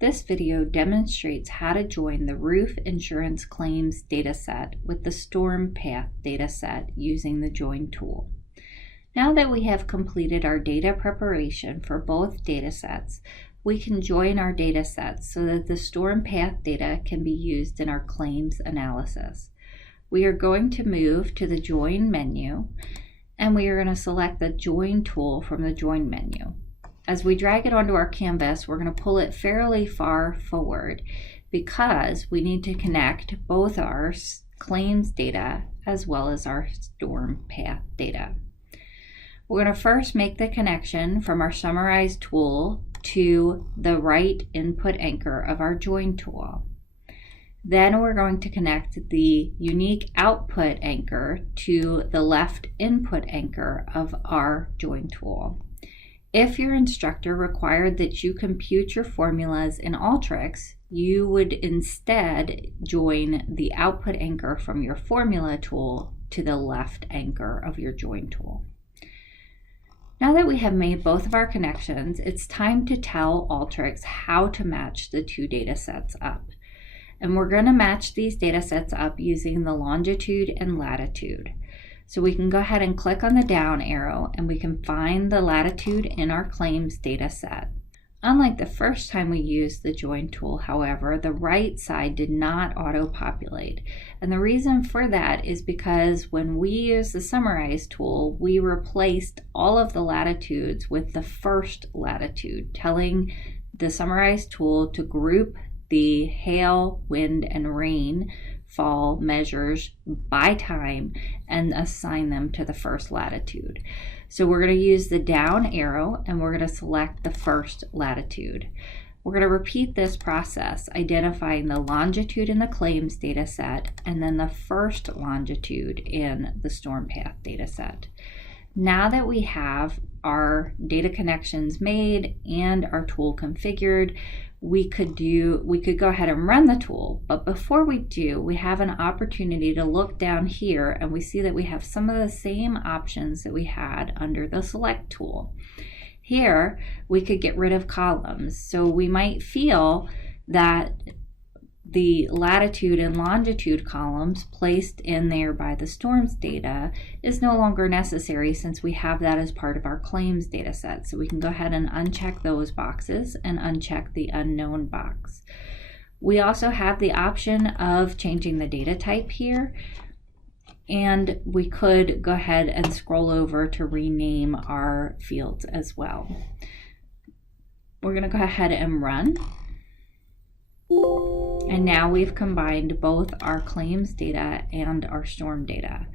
This video demonstrates how to join the roof insurance claims dataset with the storm path dataset using the Join tool. Now that we have completed our data preparation for both datasets, we can join our datasets so that the storm path data can be used in our claims analysis. We are going to move to the Join menu, and we are going to select the Join tool from the Join menu. As we drag it onto our canvas, we're going to pull it fairly far forward because we need to connect both our claims data as well as our storm path data. We're going to first make the connection from our Summarize tool to the right input anchor of our Join tool. Then we're going to connect the unique output anchor to the left input anchor of our Join tool. If your instructor required that you compute your formulas in Alteryx, you would instead join the output anchor from your formula tool to the left anchor of your Join tool. Now that we have made both of our connections, it's time to tell Alteryx how to match the two data sets up. And we're going to match these data sets up using the longitude and latitude. So we can go ahead and click on the down arrow and we can find the latitude in our claims data set. Unlike the first time we used the Join tool, however, the right side did not auto-populate. And the reason for that is because when we used the Summarize tool, we replaced all of the latitudes with the first latitude, telling the Summarize tool to group the hail, wind, and rain fall measures by time and assign them to the first latitude. So we're going to use the down arrow and we're going to select the first latitude. We're going to repeat this process, identifying the longitude in the claims data set and then the first longitude in the storm path data set. Now that we have our data connections made and our tool configured, we could go ahead and run the tool. But before we do, we have an opportunity to look down here and we see that we have some of the same options that we had under the Select tool. Here, we could get rid of columns. So we might feel that the latitude and longitude columns placed in there by the storms data is no longer necessary since we have that as part of our claims data set. So we can go ahead and uncheck those boxes and uncheck the unknown box. We also have the option of changing the data type here, and we could go ahead and scroll over to rename our fields as well. We're going to go ahead and run. And now we've combined both our claims data and our storm data.